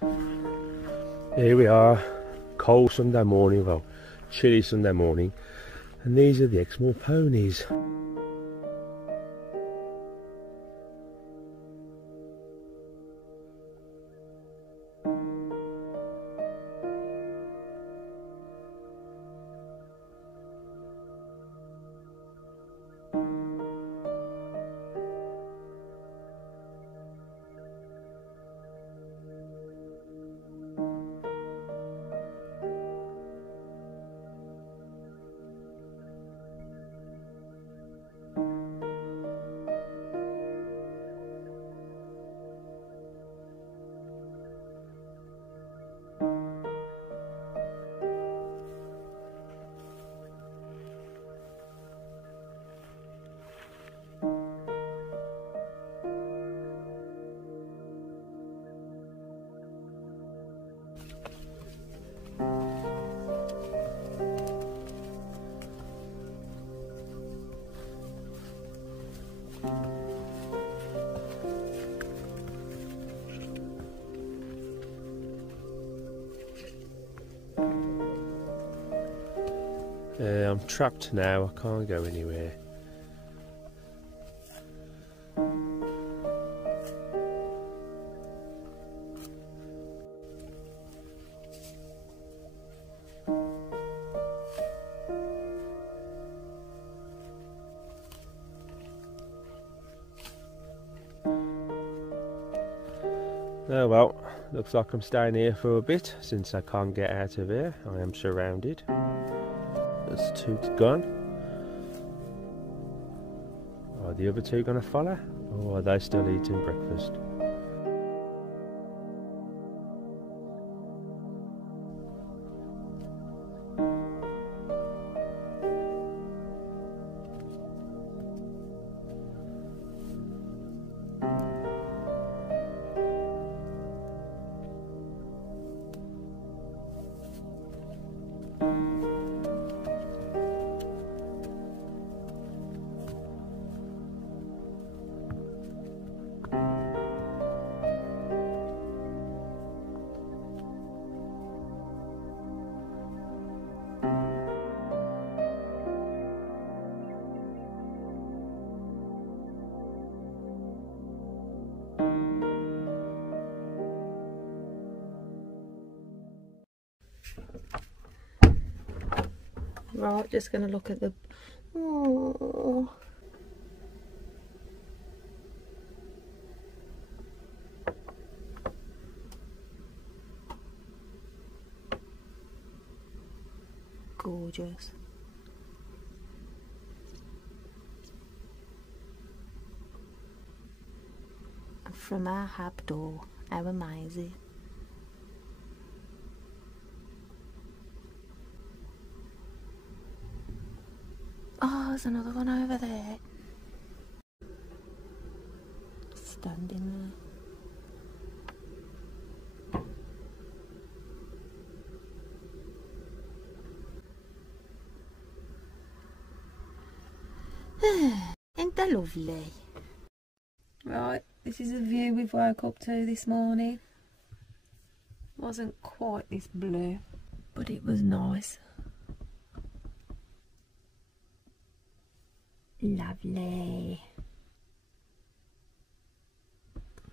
Here we are, cold Sunday morning, well, chilly Sunday morning, and these are the Exmoor ponies. I'm trapped now, I can't go anywhere. Oh well, looks like I'm staying here for a bit since I can't get out of here. I am surrounded. There's two gone. Are the other two going to follow? Or are they still eating breakfast? Right, just going to look at the... Oh. Gorgeous. And from our hab door, how amazing. Oh, there's another one over there. Standing there. Ain't that lovely? Right, this is the view we've woke up to this morning. Wasn't quite this blue, but it was nice. Lovely.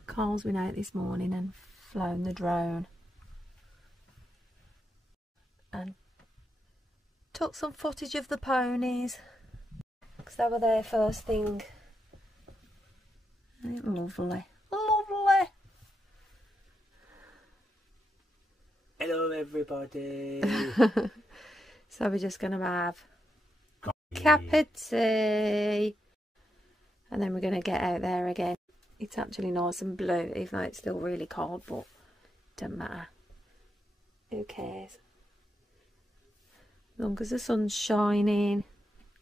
Carl's been out this morning and flown the drone and took some footage of the ponies because they were there first thing. Lovely, lovely. Hello everybody. So we're just going to have cup of tea and then we're going to get out there again. It's actually nice and blue, even though it's still really cold, but it doesn't matter. Who cares? As long as the sun's shining,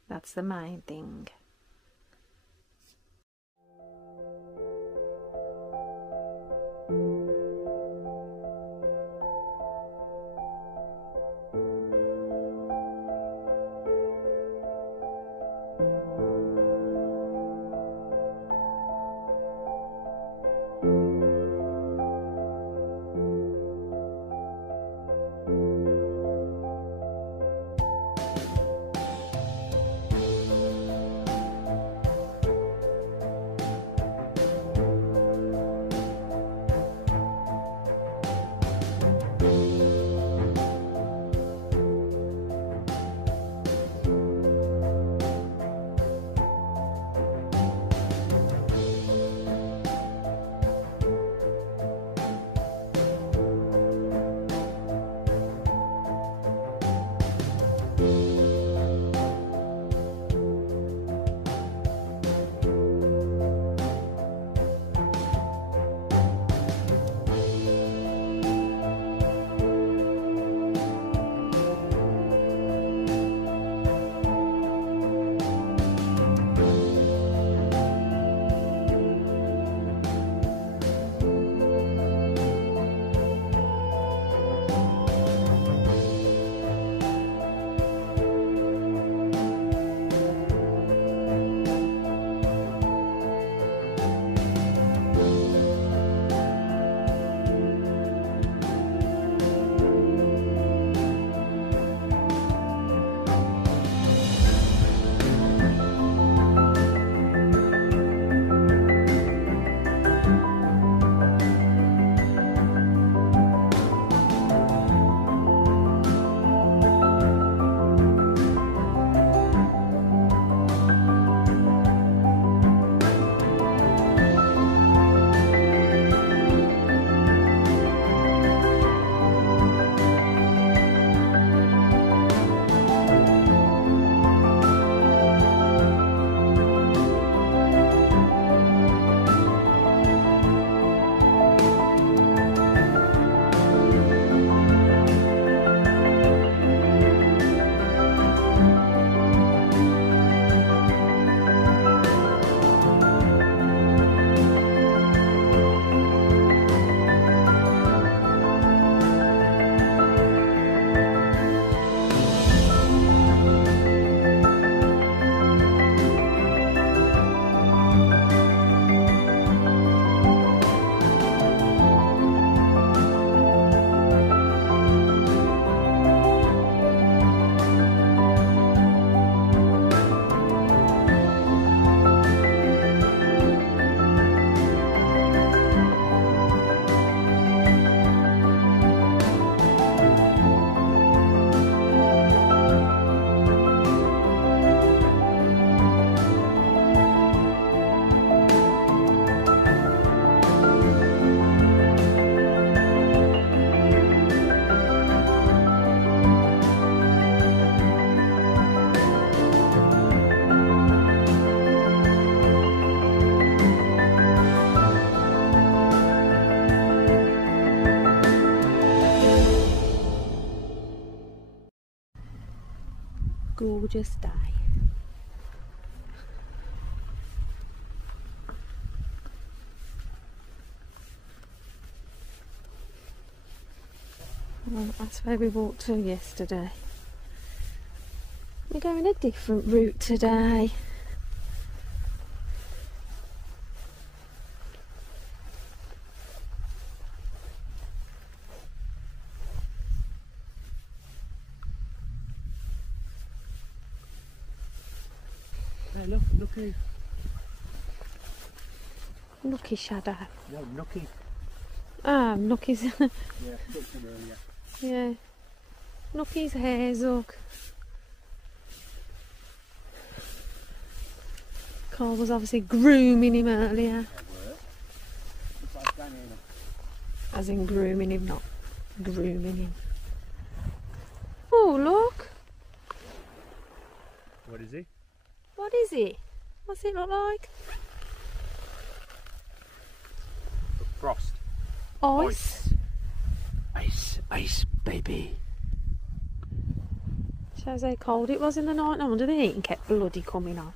that's the main thing. gorgeous day. Well, that's where we walked to yesterday. We're going a different route today. Hey, look, Nookie. Nookie shadow. No, Nookie. Ah, Nookie's. Yeah, took them earlier. Yeah. Nookie's hair's look. Carl was obviously grooming him earlier. As in grooming him, not grooming him. Oh, look. What is he? What is it? What's it look like? Frost. Ice. Ice, ice, baby. Shows how cold it was in the night. No wonder the heating kept bloody coming on.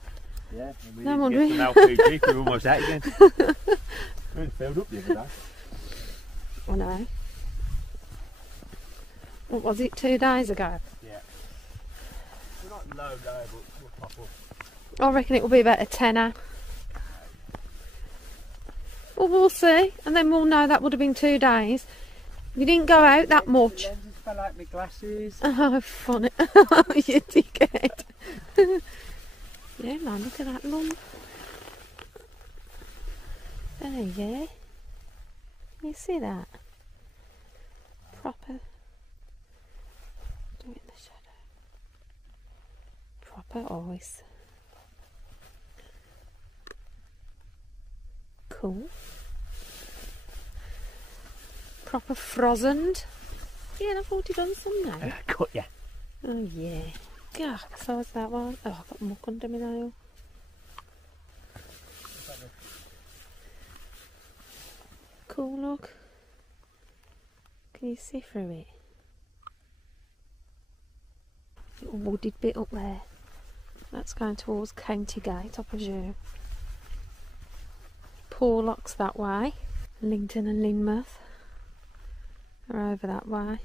Yeah, and we No didn't wonder. get some LPG, we were almost out again. We filled up the other day. I know. What was it, 2 days ago? Yeah. We're not low, but we'll pop up. I reckon it will be about a tenner. Well, we'll see, and then we'll know that would have been 2 days. We didn't go out that much. The lenses fell out my glasses. Oh, funny. You dickhead. Yeah, man, look at that lump. Oh, yeah. You see that? Proper. Do it in the shadow. Proper ice. Cool. Proper frozened. Yeah, I thought you'd done some now. Cut ya. Oh yeah. God, so was that one. Oh, I've got muck under my nail. Cool, look. Can you see through it? Little wooded bit up there. That's going towards County Gate, I presume. Porlock's that way. Linton and Lynmouth are over that way.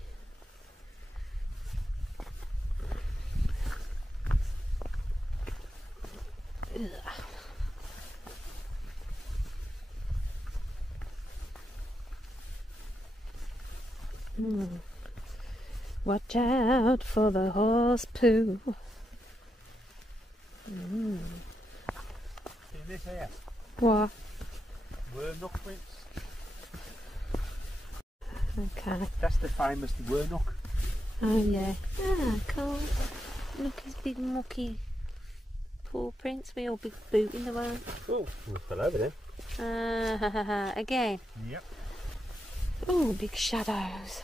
Watch out for the horse poo. See this here? What? Wernock prints. Okay. That's the famous Wernock. Oh yeah. Ah, cool. Look his big mucky paw prints. We all big boot in the way. Oh, we fell over there. Again. Yep. Oh, big shadows.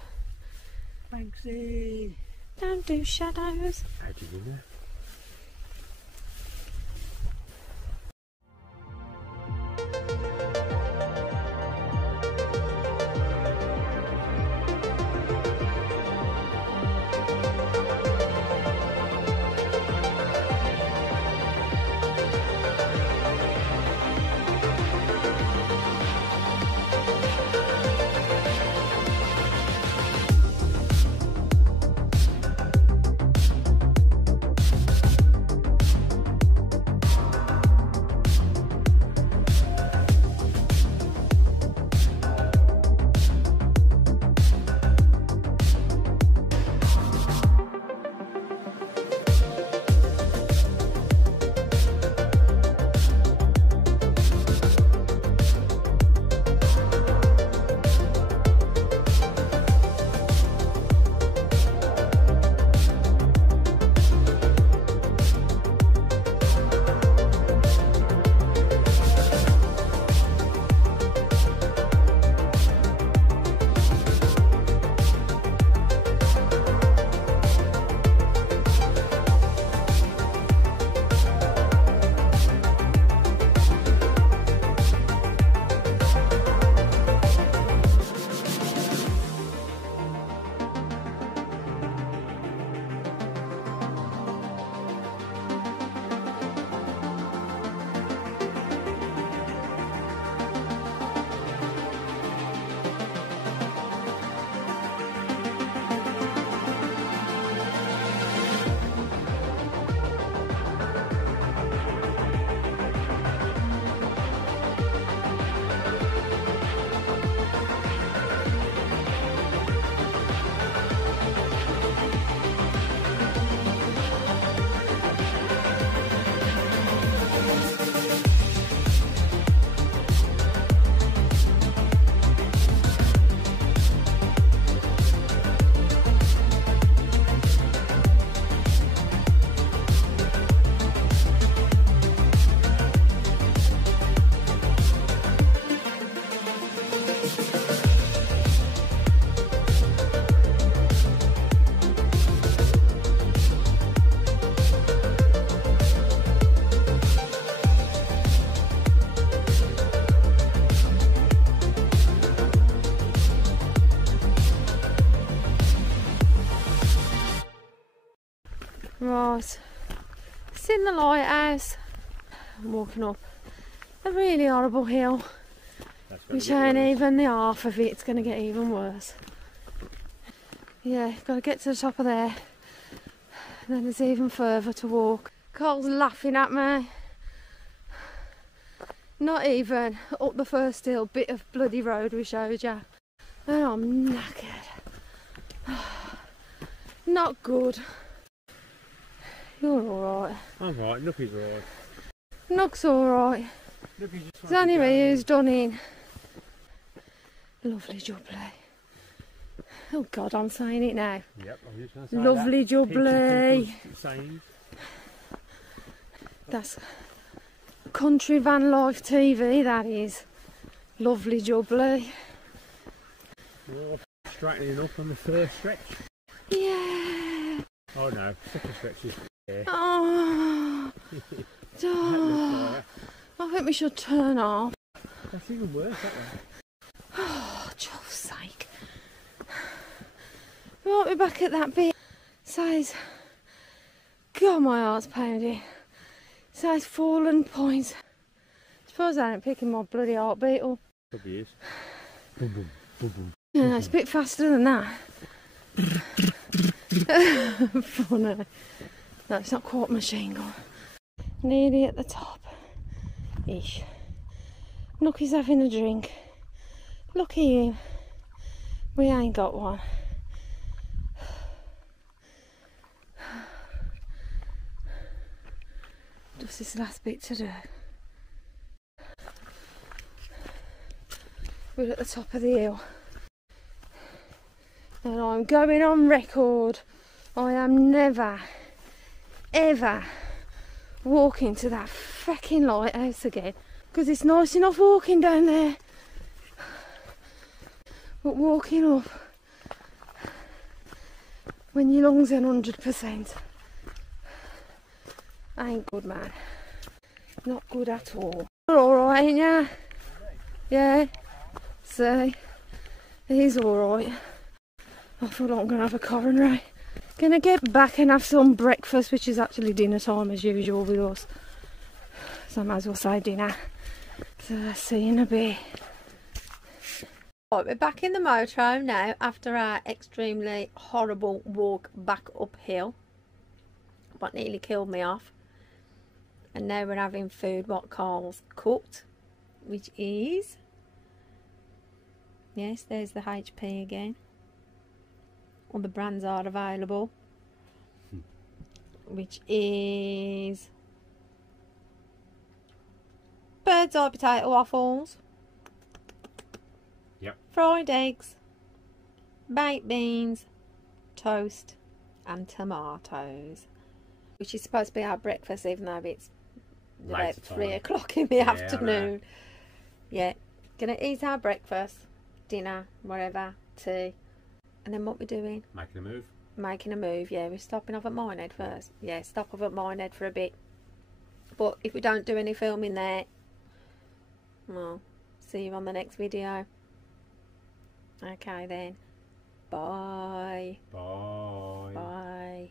Banksy. Don't do shadows. How'd you do that? Right, it's in the lighthouse. I'm walking up a really horrible hill, which ain't even the half of it. It's going to get even worse. Yeah, got to get to the top of there. Then there's even further to walk. Carl's laughing at me. Not even up the first hill bit of bloody road we showed you. And I'm knackered. Not good. You're alright. I'm alright, Nuppy's alright. Nook's alright. It's only me who's done in. Lovely jubbly. Oh God, I'm saying it now. Yep, I'm just going to say lovely that. Jubbly. That's country van life TV, that is. Lovely jubbly. Well, straightening up on the first stretch. Yeah. Oh no, second stretch is there. Oh. Oh. I think we should turn off. That's even worse, that one. Oh, Joel's sake. We won't be back at that bit. Says, God, my heart's pounding. Says fallen points. Suppose I ain't picking my bloody heartbeat up. Probably is. Boom, boom, boom, boom. Yeah, it's a bit faster than that. Funny. No, it's not quite machine gun. Nearly at the top. Ish. Nooky's having a drink. Look at him. We ain't got one. Just this last bit to do. We're at the top of the hill. And I'm going on record. I am never, ever walking to that fucking lighthouse again. Because it's nice enough walking down there. But walking up when your lungs are 100% ain't good, man. Not good at all. You're alright, ain't ya? Yeah? See? He's alright. I feel like I'm going to have a coronary. Gonna get back and have some breakfast, which is actually dinner time as usual with us. So I might as well say dinner. So I'll see you in a bit. Right, we're back in the motorhome now after our extremely horrible walk back uphill. What nearly killed me off. And now we're having food what Carl's cooked, which is... Yes, there's the HP again. All the brands are available, which is bird's eye potato waffles, yep, fried eggs, baked beans, toast and tomatoes, which is supposed to be our breakfast even though it's about 3 o'clock in the afternoon. Yeah, gonna eat our breakfast, dinner, whatever, tea. And then what we're doing? Making a move. Making a move, yeah. We're stopping off at Minehead first. Yeah, stop off at Minehead for a bit. But if we don't do any filming there, well, see you on the next video. Okay then. Bye. Bye. Bye.